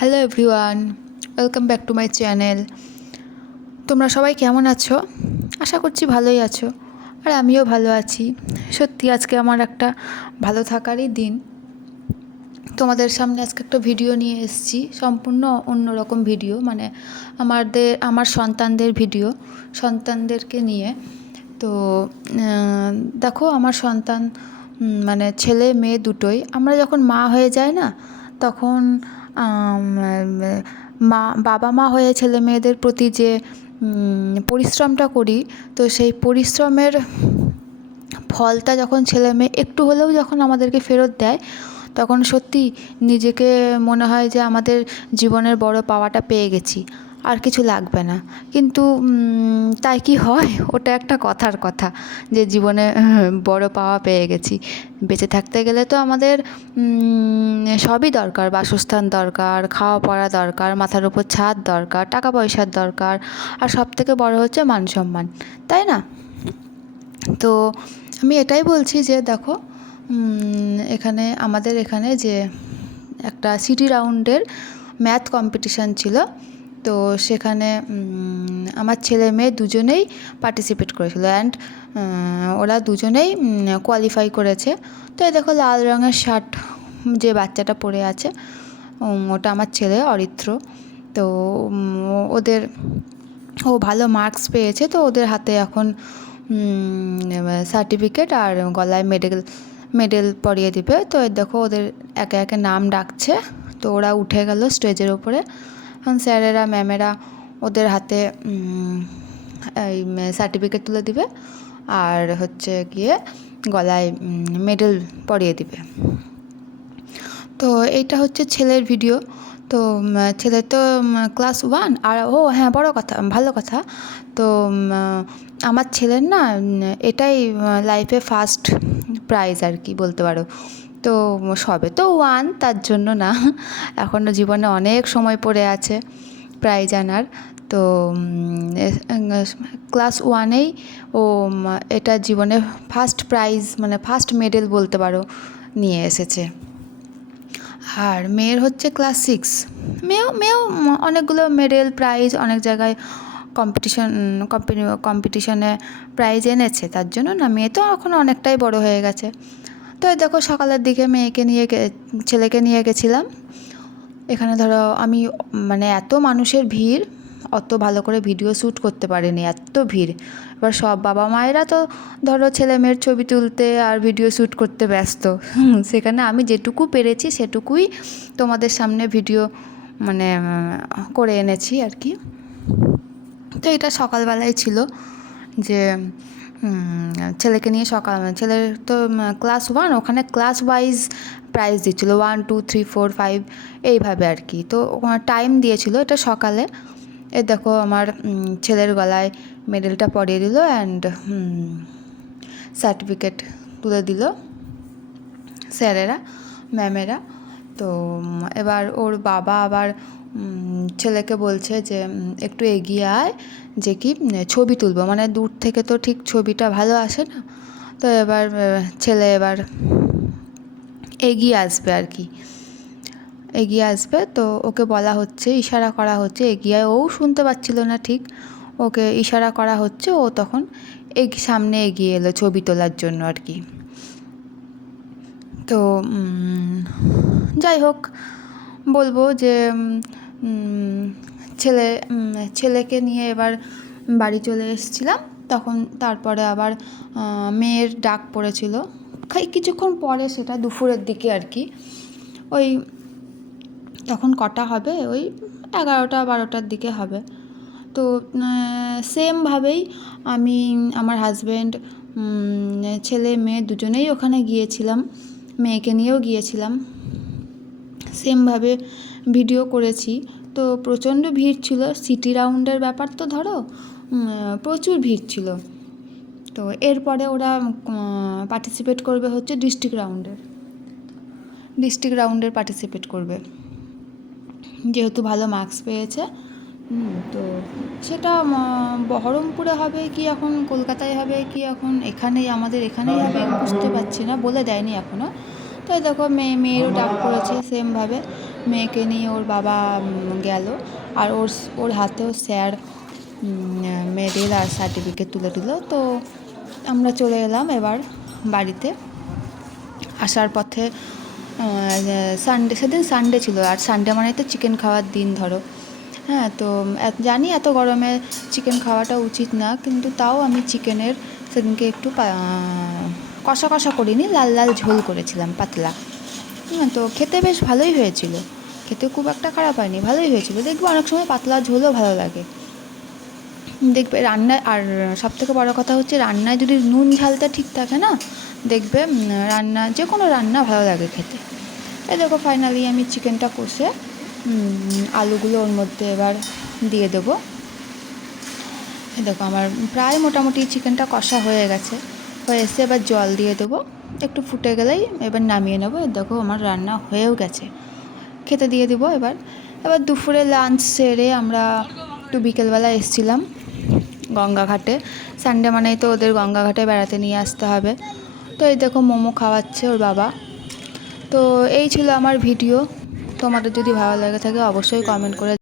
Hello everyone welcome back to my channel তোমরা সবাই কেমন আছো? আশা করছি ভালোই আছো। আর আমিও ভালো আছি। সত্যি, আজকে আমার একটা ভালো থাকারই দিন। তোমাদের সামনে আজকে একটা ভিডিও নিয়ে এসেছি। সম্পূর্ণ অন্যরকম ভিডিও মানে আমাদের, আমার সন্তানদের ভিডিও সন্তানদেরকে নিয়ে। তো দেখো, আমার সন্তান মানে ছেলে, মেয়ে দুটোই। আমরা যখন মা হয়ে যায় না, তখন মা, বাবা মা হয়ে ছেলে মেয়েদের প্রতি যে পরিশ্রমটা করি, তো সেই পরিশ্রমের ফলটা যখন ছেলে মেয়ে একটু হলেও যখন আমাদেরকে ফেরত দেয়, তখন সত্যি নিজেকে মনে হয় যে আমাদের জীবনের বড় পাওয়াটা পেয়ে গেছি। আর কিছু লাগবে না। কিন্তু তাই কি হয়? ওটা একটা কথার কথা যে জীবনে, বড় পাওয়া পেয়ে গেছি। বেঁচে থাকতে গেলে তো আমাদের সবই দরকার। বাসস্থান দরকার খাওয়া পড়া দরকার, মাথার উপর ছাদ দরকার টাকা পয়সার দরকার, আর সব থেকে বড় হচ্ছে মান সম্মান তাই না? তো আমি এটাই বলছি যে দেখো এখানে, আমাদের এখানে যে একটা সিটি রাউন্ডের ম্যাথ কম্পিটিশান ছিল তো সেখানে আমার ছেলে মেয়ে দুজনেই পার্টিসিপেট করেছিল অ্যান্ড ওরা দুজনেই কোয়ালিফাই করেছে। তো এই দেখো লাল রঙের শার্ট যে বাচ্চাটা পরে আছে ওটা আমার ছেলে অরিত্র। তো ওদের, ও ভালো মার্কস পেয়েছে, তো ওদের হাতে এখন সার্টিফিকেট আর গলায় মেডেল মেডেল পরিয়ে দিবে। তো দেখো ওদের একে একে নাম ডাকছে। তো ওরা উঠে গেল স্টেজের ওপরে এখন স্যারেরা, ম্যামেরা ওদের হাতে এই সার্টিফিকেট তুলে দিবে আর হচ্ছে গিয়ে গলায় মেডেল পরিয়ে দিবে। তো এইটা হচ্ছে ছেলের ভিডিও তো ছেলের তো ক্লাস ওয়ান আর, ও হ্যাঁ বড় কথা, ভালো কথা। তো আমার ছেলের না এটাই লাইফে ফার্স্ট প্রাইজ আর কি বলতে পারো। তো সবে তো ওয়ান তার জন্য না। এখনও জীবনে অনেক সময় পড়ে আছে প্রাইজ আনার তো ক্লাস ওয়ানেই ও এটা জীবনে ফার্স্ট প্রাইজ মানে ফার্স্ট মেডেল বলতে পারো, নিয়ে এসেছে। আর মেয়ের হচ্ছে ক্লাস সিক্স মেয়েও মেয়েও অনেকগুলো মেডেল প্রাইজ অনেক জায়গায় কম্পিটিশন কম্পিটিশনে প্রাইজ এনেছে, তার জন্য না, মেয়ে তো এখন অনেকটাই বড় হয়ে গেছে। তো দেখো সকালের দিকে মেয়েকে নিয়ে ছেলেকে নিয়ে গেছিলাম। এখানে ধরো আমি মানে এত মানুষের ভিড়, অত ভালো করে ভিডিও শ্যুট করতে পারিনি, এত ভিড়। এবার সব বাবা মায়েরা তো ধরো ছেলে মেয়ের ছবি তুলতে আর ভিডিও শ্যুট করতে ব্যস্ত। সেখানে আমি যেটুকু পেরেছি সেটুকুই তোমাদের সামনে ভিডিও মানে করে এনেছি আর কি। তো এটা সকালবেলায় ছিল যে ছেলেকে নিয়ে সকাল ছেলের তো ক্লাস ওয়ান ওখানে ক্লাস ওয়াইজ প্রাইজ দিচ্ছিল one two three four five এইভাবে আর কি। তো ওখানে টাইম দিয়েছিল এটা সকালে। এ দেখো আমার ছেলের গলায় মেডেলটা পরিয়ে দিল অ্যান্ড সার্টিফিকেট তুলে দিল স্যারেরা ম্যামেরা তো এবার ওর বাবা আবার ছেলেকে বলছে যে একটু এগিয়ে আয়, যে কি ছবি তুলবো। মানে দূর থেকে তো ঠিক ছবিটা ভালো আসে না। তো এবার ছেলে এবার এগিয়ে আসবে আর কি। এগিয়ে আসবে, তো ওকে বলা হচ্ছে, ইশারা করা হচ্ছে, এগিয়ে। ও শুনতে পাচ্ছিল না ঠিক। ওকে ইশারা করা হচ্ছে, ও তখন এগ, সামনে এগিয়ে এলো ছবি তোলার জন্য আর কি। তো যাই হোক বলব যে ছেলে ছেলেকে নিয়ে এবার বাড়ি চলে এসেছিলাম। তখন তারপরে আবার মেয়ের ডাক পড়েছিল। কিছুক্ষণ পরে সেটা দুপুরের দিকে আর কি। ওই তখন কটা হবে? ওই এগারোটা, বারোটার দিকে হবে। তো সেমভাবেই আমি, আমার হাজব্যান্ড ছেলে, মেয়ে দুজনেই ওখানে গিয়েছিলাম। মেয়েকে নিয়েও গিয়েছিলাম। সেমভাবে ভিডিও করেছি। তো প্রচণ্ড ভিড় ছিল, সিটি রাউন্ডের ব্যাপার তো ধরো প্রচুর ভিড় ছিল। তো এরপরে ওরা পার্টিসিপেট করবে হচ্ছে ডিস্ট্রিক্ট রাউন্ডের ডিস্ট্রিক্ট রাউন্ডের পার্টিসিপেট করবে। যেহেতু ভালো মার্কস পেয়েছে তো সেটা বহরমপুরে হবে কি এখন, কলকাতায় হবে কি এখন, এখানেই, আমাদের এখানেই হবে, বুঝতে পারছি না, বলে দেয়নি এখনও তো দেখো মেয়ে, মেয়েরও ডাক পড়েছে সেমভাবে মেয়েকে নিয়ে ওর বাবা গেল। আর ওর ওর হাতেও স্যার মেডেল আর সার্টিফিকেট তুলে দিল। তো আমরা চলে এলাম এবার বাড়িতে। আসার পথে সানডে সেদিন সানডে ছিল। আর সানডে মানে তো চিকেন খাওয়ার দিন ধরো। হ্যাঁ তো জানি এত গরমে চিকেন খাওয়াটা উচিত না। কিন্তু তাও আমি চিকেনের সেদিনকে একটু কষা কষা করিনি, লাল লাল ঝোল করেছিলাম, পাতলা। তো খেতে বেশ ভালোই হয়েছিল। খেতে খুব একটা খারাপ হয়নি, ভালোই হয়েছিল। দেখবে অনেক সময় পাতলা ঝোলও ভালো লাগে। দেখবে রান্নায় আর সব থেকে বড়ো কথা হচ্ছে রান্নায় যদি নুন ঝালটা ঠিক থাকে না, দেখবে রান্না যে কোনো রান্না ভালো লাগে খেতে। এই দেখো ফাইনালি আমি চিকেনটা কষে আলুগুলো ওর মধ্যে এবার দিয়ে দেবো। দেখো আমার প্রায় মোটামুটি চিকেনটা কষা হয়ে গেছে। হয়ে এসে এবার জল দিয়ে দেবো। একটু ফুটে গেলেই এবার নামিয়ে নেব। দেখো আমার রান্না হয়েও গেছে। খেতে দিয়ে দিব এবার। এবার দুপুরে লাঞ্চ সেরে আমরা একটু বিকেলবেলা এসেছিলাম গঙ্গাঘাটে। সানডে মানেই তো ওদের গঙ্গাঘাটে বেড়াতে নিয়ে আসতে হবে। তো এই দেখো মোমো খাওয়াচ্ছে ওর বাবা। তো এই ছিল আমার ভিডিও। তোমাদের যদি ভালো লেগে থাকে অবশ্যই কমেন্ট করে